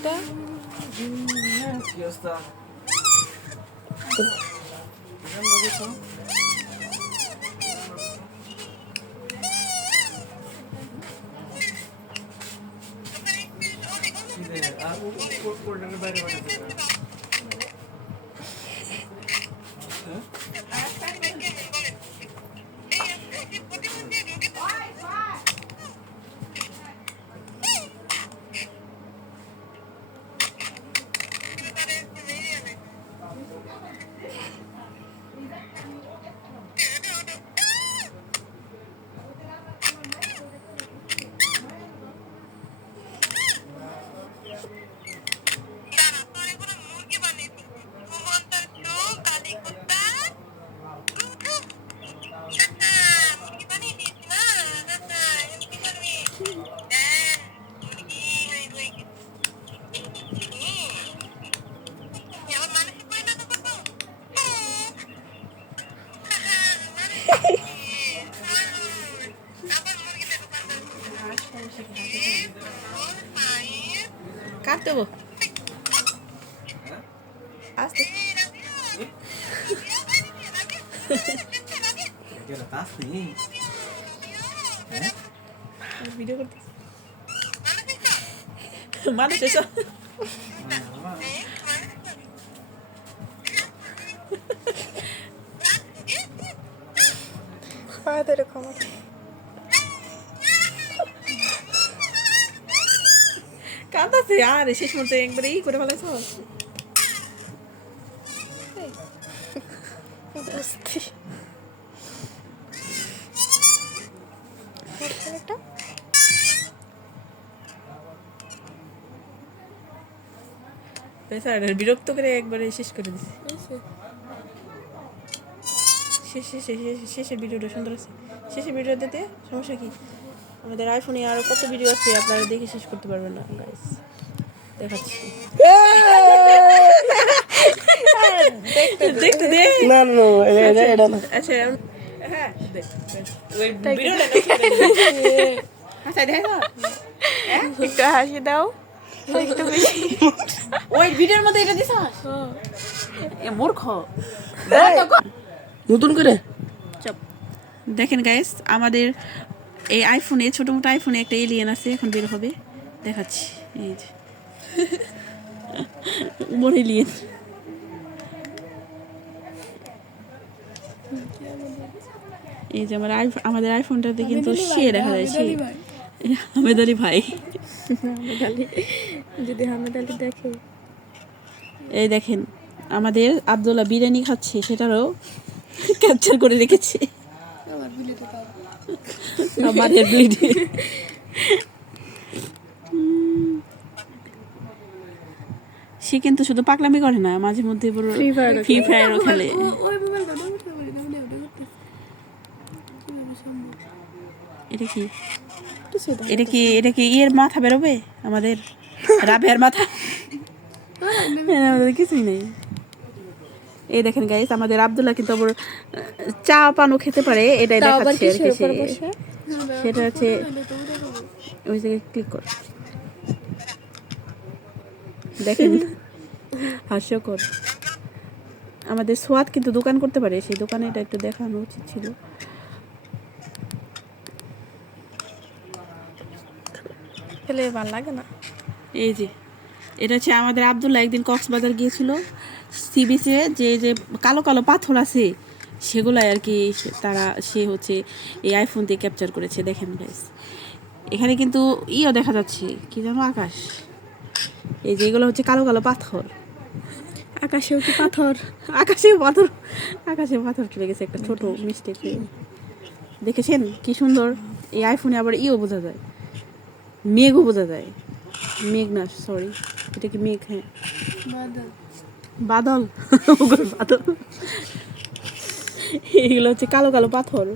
অবস্থা? কি অবস্থা? বাইরে কাট দেবো আস্তে। ভিডিও করতে মানুষ এসব কাঁদাছে আর শেষ মধ্যে একবারে ই করে ফেলেছ। বিরক্ত করে একবারে শেষ করে দিচ্ছে। শেষের ভিডিওটা সুন্দর আছে। শেষের ভিডিও দিতে সমস্যা কি? আমাদের আইফোনে আরো কত ভিডিও আছে, আপনারা দেখে শেষ করতে পারবেন না গাইস। দেখাচ্ছি দেখতে দে। না না এটা না। আচ্ছা হ্যাঁ দেখ ওই ভিডিওটা আচ্ছা দেখো একটু হাসি দাও একটু বেশি। ওই ভিডিওর মধ্যে এটা দিছ এ মূর্খ। নতুন করে চুপ। দেখেন গাইস, আমাদের এই আইফোনে ছোট মোটো আইফোনে একটা এলিয়েন আছে, এখন বের হবে, দেখাচ্ছি। এই যে উমর এলিয়েন। এই যে আমাদের আইফোনটাতে কিন্তু সে দেখা যায়, সে হামেদ আলী ভাই। যদি হামেদ আলী দেখে। এই দেখেন আমাদের আব্দুল্লাহ বিরিয়ানি খাচ্ছে, সেটারও ক্যাপচার করে রেখেছে আমাদের ব্লিডে। সে কিন্তু শুধু পাগলামি করে না, মাঝে মধ্যে ফ্রি ফায়ারও খেলে। এটা কি এটা কি ইয়ের মাথা বেরোবে আমাদের রাবেয়ার মাথা? আমাদের কিছুই নেই। এই দেখেন গাইস, আমাদের আব্দুল্লাহ কিন্তু আবার চা পানও খেতে পারে, এটাই দেখাচ্ছে আর কি। সেটা হচ্ছে ওই জায়গায় ক্লিক কর, দেখেন হাস্যকর। আমাদের সোয়াদ কিন্তু দোকান করতে পারে, সেই দোকানে এটা একটু দেখানো উচিত ছিল। খেলে ভালো লাগে না। এই যে এটা হচ্ছে আমাদের আব্দুল্লাহ একদিন কক্সবাজার গিয়েছিল, সি বিচে যে যে কালো কালো পাথর আছে সেগুলাই আর কি সে হচ্ছে এই আইফোন দিয়ে ক্যাপচার করেছে। দেখেন গাইস, এখানে কিন্তু ইও দেখা যাচ্ছে, কি জানো, আকাশ। এই যে এগুলো হচ্ছে কালো কালো পাথর। আকাশেও কি পাথর? আকাশে পাথর চলে গেছে একটা ছোট মিস্টেক। দেখেছেন কি সুন্দর? এই আইফোনে আবার ইও বোঝা যায়, মেঘও বোঝা যায়। মেঘ না, সরি, এটা কি মেঘ? হ্যাঁ, বাদল। বাদল। এগুলো হচ্ছে কালো কালো পাথর,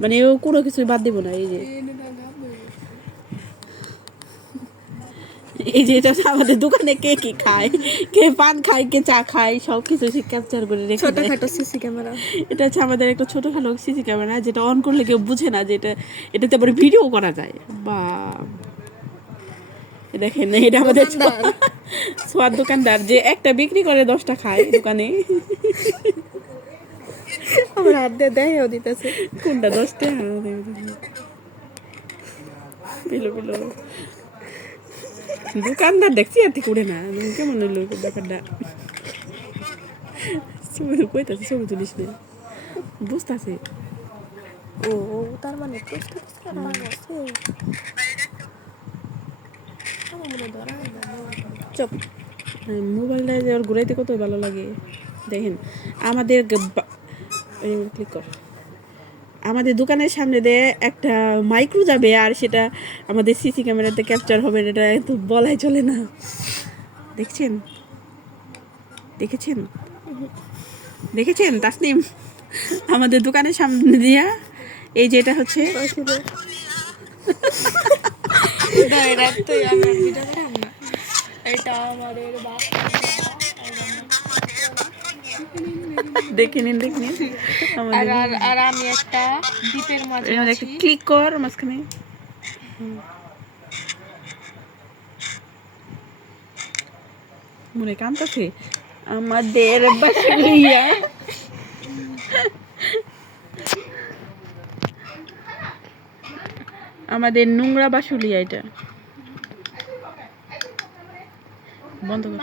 মানে ও কোনো কিছুই বাদ দিব না। এই যে এটা আমাদের দোকানে কে কি খায়, কে পান খায়, কে চা খায়, সব কিছু ক্যাপচার করে রেখে দেয়। ছোটখাটো সিসি ক্যামেরা। এটা হচ্ছে আমাদের একটা ছোটখাটো সিসি ক্যামেরা, যেটা অন করলে কেউ বুঝে না যে এটাতে আবার ভিডিও করা যায়। বা দেখেন এটা আমাদের দোকানদার। সোয়াদ দোকানদার যে একটা বিক্রি করে 10টা খায় দোকানে। আমার হাত দিয়ে দেখাও দিতেছে। কোনটা 10টা? পেলো পেলো দোকানদার দেখছি আর থেকে উড়ে না কেমন হইলো ব্যাপারটা। ছবি কইতাছে ছবি তুলিস না বুঝতেছে। ও ও তার মানে প্রস্তুত করা আছে। আমার মনে ধরা চুপ। মোবাইলটা যে ওর ঘুরাইতে কত ভালো লাগে দেখেন। আমাদের ক্লিক কর। আমাদের দোকানের সামনে দিয়ে একটা মাইক্রো যাবে আর সেটা আমাদের সিসি ক্যামেরাতে ক্যাপচার হবে, এটা তো বলাই চলে না। দেখছেন দেখেছেন দেখেছেন তাসনিম আমাদের দোকানের সামনে দিয়া এই যে এটা হচ্ছে দেখে নিন দেখে নিন আমাদের আর আমি একটা দ্বীপের মাঝে এখানে একটা ক্লিক কর মাঝখানে। মনে কামতাছে আমাদের বাসুলিয়া। আমাদের নোংরা বাসুলিয়া এটা বন্ধ কর।